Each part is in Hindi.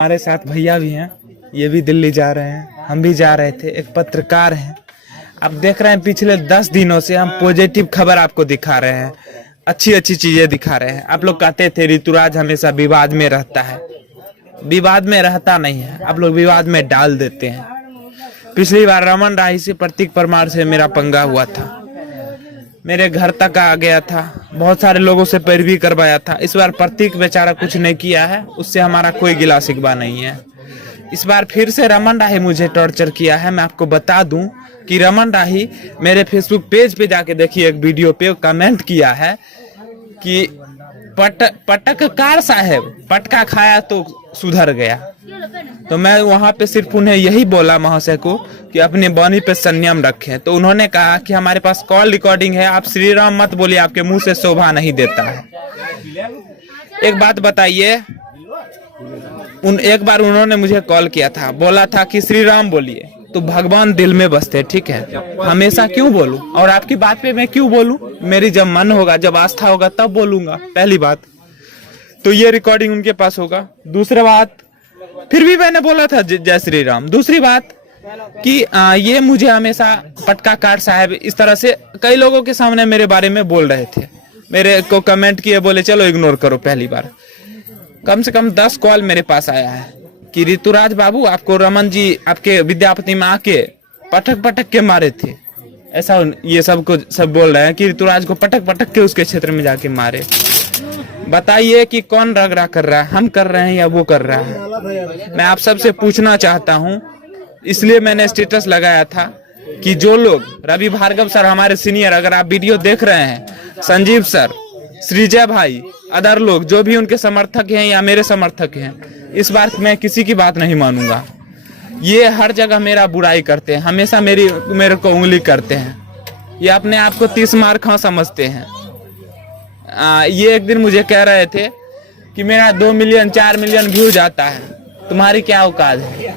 हमारे साथ भैया भी हैं, ये भी दिल्ली जा रहे हैं, हम भी जा रहे थे। एक पत्रकार हैं, आप देख रहे हैं पिछले 10 दिनों से हम पॉजिटिव खबर आपको दिखा रहे हैं, अच्छी अच्छी चीजें दिखा रहे हैं। आप लोग कहते थे ऋतुराज हमेशा विवाद में रहता है, विवाद में रहता नहीं है, आप लोग विवाद में डाल देते हैं। पिछली बार रमन राही से, प्रतीक परमार से मेरा पंगा हुआ था, मेरे घर तक आ गया था, बहुत सारे लोगों से पैरवी करवाया था। इस बार प्रतीक बेचारा कुछ नहीं किया है, उससे हमारा कोई गिला शिकवा नहीं है। इस बार फिर से रमन राही मुझे टॉर्चर किया है। मैं आपको बता दूं कि रमन राही मेरे फेसबुक पेज पे जाके देखिए, एक वीडियो पे कमेंट किया है कि पटककार साहब पटका खाया तो सुधर गया। तो मैं वहां पे सिर्फ उन्हें यही बोला महाशय को कि अपने वाणी पे संयम रखें। तो उन्होंने कहा कि हमारे पास कॉल रिकॉर्डिंग है, आप श्री राम मत बोलिए, आपके मुंह से शोभा नहीं देता है। एक बात बताइए, एक बार उन्होंने मुझे कॉल किया था, बोला था कि श्री राम बोलिए, तो भगवान दिल में बसते, ठीक है, हमेशा क्यों बोलूं? और आपकी बात पे मैं क्यों बोलूं? मेरी जब मन होगा, जब आस्था होगा तब बोलूंगा। पहली बात तो ये रिकॉर्डिंग उनके पास होगा। दूसरी बात, फिर भी मैंने बोला था जय श्री राम। दूसरी बात कि ये मुझे हमेशा पटकाकार साहब इस तरह से कई लोगों के सामने मेरे बारे में बोल रहे थे, मेरे को कमेंट किए, बोले चलो इग्नोर करो। पहली बार कम से कम 10 कॉल मेरे पास आया है कि ऋतुराज बाबू आपको रमन जी आपके विद्यापति में आके पटक पटक के मारे थे, ऐसा ये सब बोल रहे हैं कि ऋतुराज को पटक पटक के उसके क्षेत्र में जाके मारे। बताइए कि कौन रगड़ा कर रहा है, हम कर रहे हैं या वो कर रहा है? मैं आप सबसे पूछना चाहता हूं, इसलिए मैंने स्टेटस लगाया था कि जो लोग, रवि भार्गव सर हमारे सीनियर, अगर आप वीडियो देख रहे हैं, संजीव सर, श्रीजय भाई, अदर लोग जो भी उनके समर्थक हैं या मेरे समर्थक हैं, इस बार मैं किसी की बात नहीं मानूंगा। ये हर जगह मेरा बुराई करते हैं, हमेशा मेरे को उंगली करते हैं, ये अपने आप को 30 मार खा समझते हैं। ये एक दिन मुझे कह रहे थे कि मेरा 2 मिलियन 4 मिलियन व्यूज आता है, तुम्हारी क्या औकात है?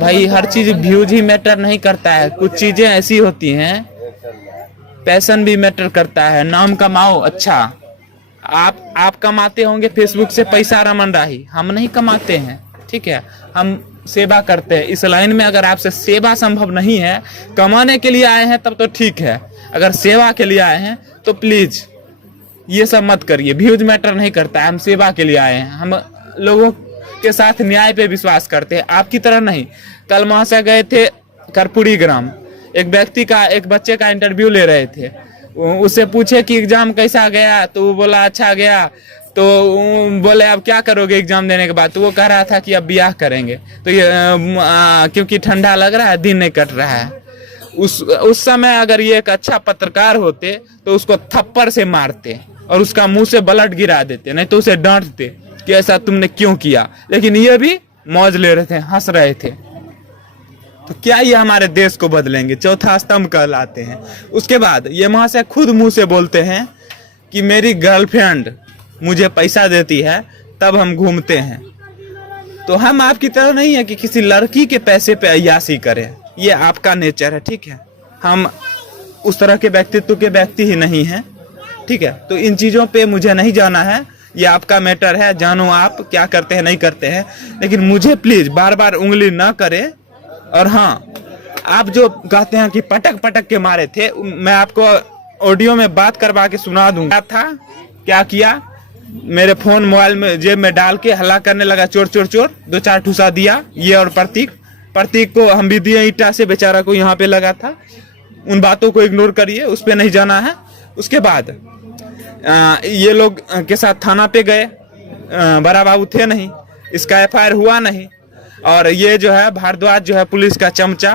भाई हर चीज व्यूज ही मैटर नहीं करता है, कुछ चीजें ऐसी होती हैं, पैशन भी मैटर करता है। नाम कमाओ, अच्छा आप कमाते होंगे फेसबुक से पैसा, रमन राही, हम नहीं कमाते हैं, ठीक है, हम सेवा करते हैं। इस लाइन में अगर आपसे सेवा संभव नहीं है, कमाने के लिए आए हैं तब तो ठीक है, अगर सेवा के लिए आए हैं तो प्लीज ये सब मत करिए। व्यूज मैटर नहीं करता है, हम सेवा के लिए आए हैं, हम लोगों के साथ न्याय पे विश्वास करते हैं, आपकी तरह नहीं। कल महाशय गए थे कर्पूरी ग्राम, एक बच्चे का इंटरव्यू ले रहे थे, उससे पूछे कि एग्जाम कैसा गया, तो वो बोला अच्छा गया। तो बोले अब क्या करोगे एग्जाम देने के बाद? तो वो कह रहा था कि अब ब्याह करेंगे। तो ये क्योंकि ठंडा लग रहा है, दिन नहीं कट रहा है। उस समय अगर ये एक अच्छा पत्रकार होते तो उसको थप्पड़ से मारते और उसका मुंह से ब्लड गिरा देते, नहीं तो उसे डांटते कि ऐसा तुमने क्यों किया। लेकिन ये भी मौज ले रहे थे, हंस रहे थे। तो क्या ये हमारे देश को बदलेंगे? चौथा स्तंभ कहलाते हैं। उसके बाद ये महाशय खुद मुंह से बोलते हैं कि मेरी गर्लफ्रेंड मुझे पैसा देती है तब हम घूमते हैं। तो हम आपकी तरह नहीं है कि किसी लड़की के पैसे पे अय्याशी करें, ये आपका नेचर है, ठीक है, हम उस तरह के व्यक्तित्व के व्यक्ति ही नहीं हैं, ठीक है। तो इन चीजों पे मुझे नहीं जाना है, ये आपका मैटर है, जानो आप क्या करते हैं नहीं करते हैं, लेकिन मुझे प्लीज बार बार उंगली ना करें। और हाँ, आप जो कहते हैं कि पटक पटक के मारे थे, मैं आपको ऑडियो में बात करवा के सुना दूंगा। क्या किया, मेरे फोन मोबाइल में जेब में डाल के हल्ला करने लगा, चोर चोर चोर, 2-4 ठूसा दिया। ये और प्रतीक को हम भी दिए ईटा से, बेचारा को यहाँ पे लगा था। उन बातों को इग्नोर करिए, उस पे नहीं जाना है। उसके बाद ये लोग के साथ थाना पे गए, बड़ा बाबू थे नहीं, इसका FIR हुआ नहीं। और ये जो है भारद्वाज, जो है पुलिस का चमचा,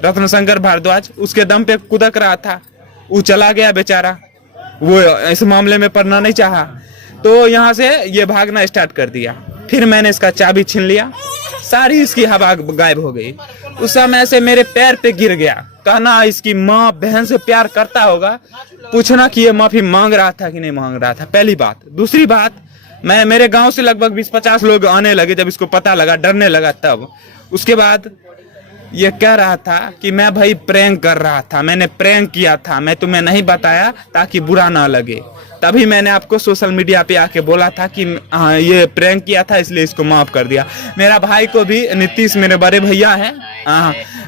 रत्नशंकर भारद्वाज, उसके दम पे कुदक रहा था, वो चला गया बेचारा, वो इस मामले में पढ़ना नहीं चाहा, तो यहाँ से ये भागना स्टार्ट कर दिया। फिर मैंने इसका चाबी छीन लिया, सारी इसकी हवा गायब हो गई। उस समय से मेरे पैर पे गिर गया, कहना इसकी माँ बहन से प्यार करता होगा, पूछना कि ये माफी मांग रहा था कि नहीं मांग रहा था, पहली बात। दूसरी बात, मेरे गांव से लगभग 20-50 लोग आने लगे जब इसको पता लगा, डरने लगा तब। उसके बाद ये कह रहा था कि मैं भाई प्रैंक कर रहा था, मैंने प्रैंक किया था, मैं तुम्हें नहीं बताया ताकि बुरा ना लगे। तभी मैंने आपको सोशल मीडिया पे आके बोला था कि हाँ ये प्रैंक किया था इसलिए इसको माफ कर दिया। मेरा भाई को भी, नीतीश मेरे बड़े भैया हैं,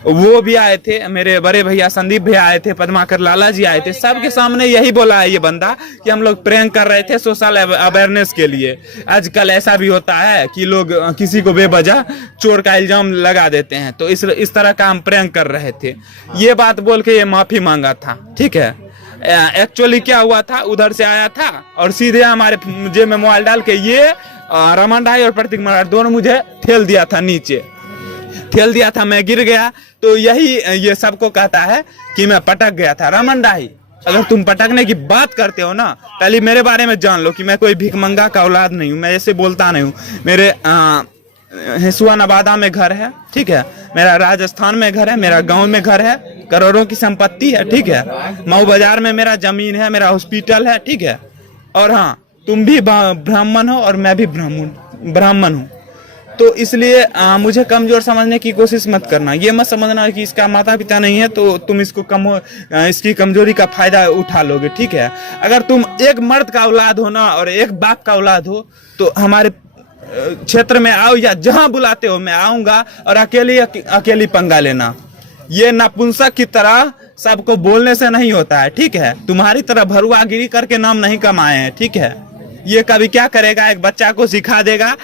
वो भी आए थे, मेरे बड़े भैया संदीप भैया आए थे, पद्माकर लाला जी आए थे, सबके सामने यही बोला है ये बंदा कि हम लोग प्रैंक कर रहे थे सोशल अवेयरनेस के लिए। आजकल ऐसा भी होता है कि लोग किसी को बेवजह चोर का इल्जाम लगा देते हैं, तो इस तरह का हम प्रैंक कर रहे थे। ये बात बोल के ये माफी मांगा था, ठीक है। एक्चुअली क्या हुआ था, उधर से आया था और सीधे हमारे जेब में मोबाइल डाल के ये रमन भाई और प्रतीक मराठ दोनों मुझे ठेल दिया था, नीचे ठेल दिया था, मैं गिर गया। तो यही ये सबको कहता है कि मैं पटक गया था। रमन भाई अगर तुम पटकने की बात करते हो ना, पहले मेरे बारे में जान लो कि मैं कोई भिखमंगा का औलाद नहीं हूँ, मैं ऐसे बोलता नहीं हूँ। मेरे हिसुआ नवादा में घर है, ठीक है, मेरा राजस्थान में घर है, मेरा गांव में घर है, करोड़ों की संपत्ति है, ठीक है, मऊ बाजार में मेरा जमीन है, मेरा हॉस्पिटल है, ठीक है। और हाँ, तुम भी ब्राह्मण हो और मैं भी ब्राह्मण हूँ, तो इसलिए मुझे कमजोर समझने की कोशिश मत करना। ये मत समझना कि इसका माता पिता नहीं है तो तुम इसको इसकी कमजोरी का फायदा उठा लोगे, ठीक है। अगर तुम एक मर्द का औलाद हो ना और एक बाप का औलाद हो तो हमारे क्षेत्र में आओ, या जहां बुलाते हो मैं आऊंगा, और अकेली पंगा लेना। ये नपुंसक की तरह सबको बोलने से नहीं होता है, ठीक है। तुम्हारी तरह भरुआगिरी करके नाम नहीं कमाए हैं, ठीक है। ये कभी क्या करेगा, एक बच्चा को सिखा देगा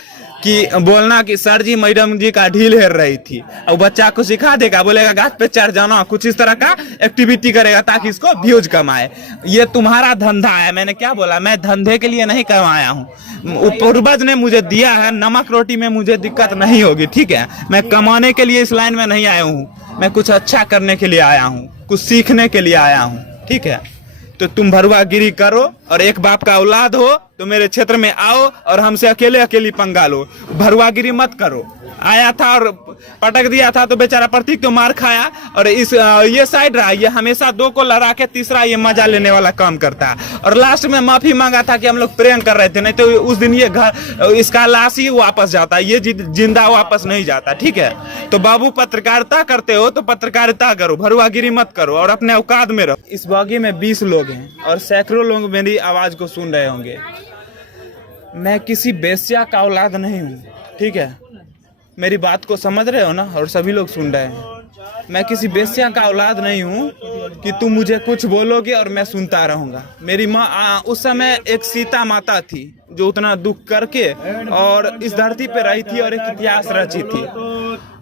कि बोलना कि सर जी मैडम जी का ढील हेर रही थी, और बच्चा को सिखा देगा, बोलेगा गाछ पे चढ़ जाना, कुछ इस तरह का एक्टिविटी करेगा ताकि इसको व्यूज कमाए। ये तुम्हारा धंधा है। मैंने क्या बोला, मैं धंधे के लिए नहीं कमाया हूँ, पूर्वज ने मुझे दिया है, नमक रोटी में मुझे दिक्कत नहीं होगी, ठीक है। मैं कमाने के लिए इस लाइन में नहीं आया हूँ, मैं कुछ अच्छा करने के लिए आया हूँ, कुछ सीखने के लिए आया हूँ, ठीक है। तो तुम भरुआगिरी करो और एक बाप का औलाद हो तो मेरे क्षेत्र में आओ और हमसे अकेली पंगा लो, भरुआगिरी मत करो। आया था और पटक दिया था तो बेचारा प्रतीक तो मार खाया, और ये साइड रहा, ये हमेशा दो को लड़ा के तीसरा ये मजा लेने वाला काम करता है। और लास्ट में माफी मांगा था कि हम लोग प्रैंक कर रहे थे, नहीं तो उस दिन ये घर इसका लाश ही वापस जाता, ये जिंदा वापस नहीं जाता, ठीक है। तो बाबू पत्रकारिता करते हो तो पत्रकारिता करो, भरुआगिरी मत करो और अपने औकात में रहो। इस बागी में 20 लोग हैं और सैकड़ों लोग मेरी आवाज को सुन रहे होंगे। मैं किसी बेस्या का औलाद नहीं हूँ, ठीक है, मेरी बात को समझ रहे हो ना, और सभी लोग सुन रहे हैं। मैं किसी बेस्या का औलाद नहीं हूँ कि तुम मुझे कुछ बोलोगे और मैं सुनता रहूंगा। मेरी माँ उस समय एक सीता माता थी जो उतना दुख करके और इस धरती पे रही थी और एक इतिहास रची थी,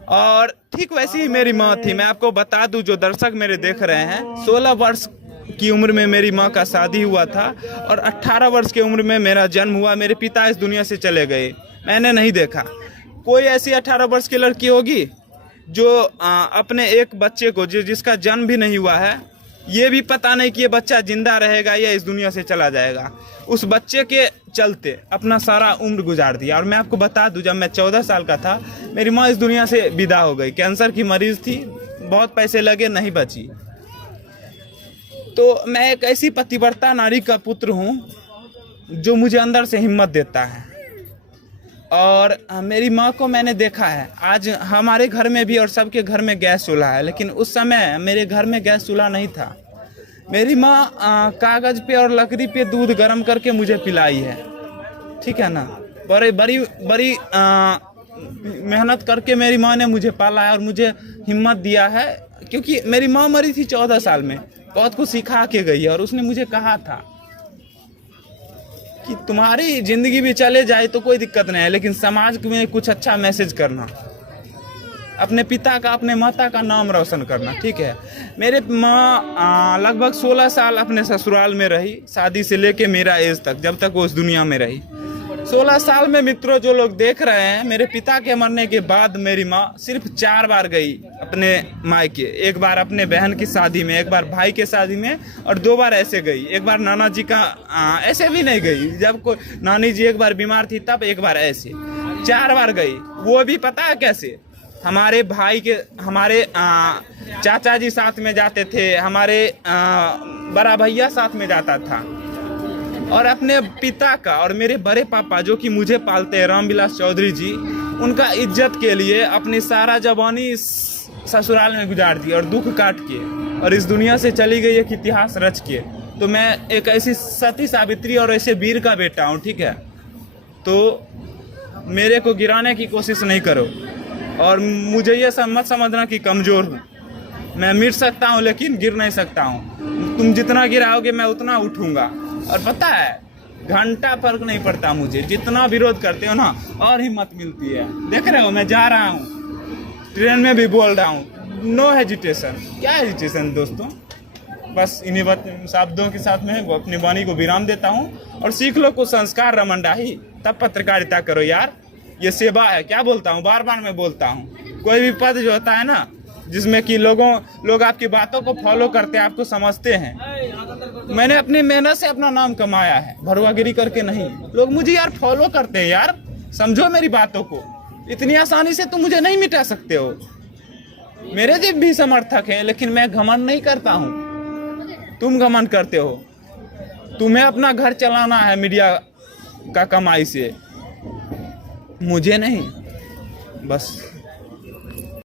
और ठीक वैसी ही मेरी माँ थी। मैं आपको बता दूं, जो दर्शक मेरे देख रहे हैं, 16 वर्ष की उम्र में मेरी माँ का शादी हुआ था और 18 वर्ष की उम्र में मेरा जन्म हुआ। मेरे पिता इस दुनिया से चले गए, मैंने नहीं देखा। कोई ऐसी 18 वर्ष की लड़की होगी जो अपने एक बच्चे को, जिसका जन्म भी नहीं हुआ है, ये भी पता नहीं कि ये बच्चा जिंदा रहेगा या इस दुनिया से चला जाएगा, उस बच्चे के चलते अपना सारा उम्र गुजार दिया। और मैं आपको बता दूं, जब मैं 14 साल का था मेरी माँ इस दुनिया से विदा हो गई। कैंसर की मरीज थी, बहुत पैसे लगे, नहीं बची। तो मैं एक ऐसी पतिव्रता नारी का पुत्र हूँ जो मुझे अंदर से हिम्मत देता है। और मेरी माँ को मैंने देखा है, आज हमारे घर में भी और सबके घर में गैस चूल्हा है, लेकिन उस समय मेरे घर में गैस चूल्हा नहीं था। मेरी माँ कागज पे और लकड़ी पे दूध गर्म करके मुझे पिलाई है, ठीक है ना। बड़ी मेहनत करके मेरी माँ ने मुझे पाला है और मुझे हिम्मत दिया है, क्योंकि मेरी माँ मरी थी 14 साल में, बहुत कुछ सिखा के गई है। और उसने मुझे कहा था कि तुम्हारी जिंदगी भी चले जाए तो कोई दिक्कत नहीं है, लेकिन समाज में कुछ अच्छा मैसेज करना, अपने पिता का, अपने माता का नाम रोशन करना, ठीक है। मेरे माँ लगभग 16 साल अपने ससुराल में रही, शादी से लेके मेरा एज तक, जब तक वो उस दुनिया में रही। 16 साल में मित्रों, जो लोग देख रहे हैं, मेरे पिता के मरने के बाद मेरी माँ सिर्फ 4 बार गई अपने मायके। एक बार अपने बहन की शादी में, एक बार भाई के शादी में, और 2 बार ऐसे गई। एक बार नाना जी का ऐसे भी नहीं गई, जब कोई नानी जी एक बार बीमार थी तब, एक बार ऐसे, 4 बार गई। वो भी पता है कैसे, हमारे भाई के, हमारे चाचा जी साथ में जाते थे, हमारे बड़ा भैया साथ में जाता था, और अपने पिता का और मेरे बड़े पापा जो कि मुझे पालते हैं, रामविलास चौधरी जी, उनका इज्जत के लिए अपनी सारा जवानी ससुराल में गुजार दी और दुख काट के, और इस दुनिया से चली गई एक इतिहास रच के। तो मैं एक ऐसी सती सावित्री और ऐसे वीर का बेटा हूँ, ठीक है। तो मेरे को गिराने की कोशिश नहीं करो, और मुझे ये सब मत समझना कि कमज़ोर हूँ। मैं मिट सकता हूँ लेकिन गिर नहीं सकता हूँ। तुम जितना गिराओगे मैं उतना उठूँगा। और पता है, घंटा फर्क नहीं पड़ता मुझे, जितना विरोध करते हो ना और हिम्मत मिलती है। देख रहे हो मैं जा रहा हूँ, ट्रेन में भी बोल रहा हूँ, नो हेजिटेशन। क्या हेजिटेशन दोस्तों, बस इन्हीं शब्दों के साथ मैं अपनी वाणी को विराम देता हूँ। और सीख लो कुछ संस्कार रमनडाही, तब पत्रकारिता करो यार। ये सेवा है, क्या बोलता हूँ, बार बार मैं बोलता हूँ। कोई भी पद जो होता है ना, जिसमें कि लोग आपकी बातों को फॉलो करते हैं, आपको समझते हैं। मैंने अपनी मेहनत से अपना नाम कमाया है, भरुआगिरी करके नहीं। लोग मुझे यार फॉलो करते हैं यार, समझो मेरी बातों को। इतनी आसानी से तुम मुझे नहीं मिटा सकते हो। मेरे भी समर्थक हैं, लेकिन मैं घमंड नहीं करता हूँ। तुम घमंड करते हो। तुम्हें अपना घर चलाना है मीडिया का कमाई से, मुझे नहीं। बस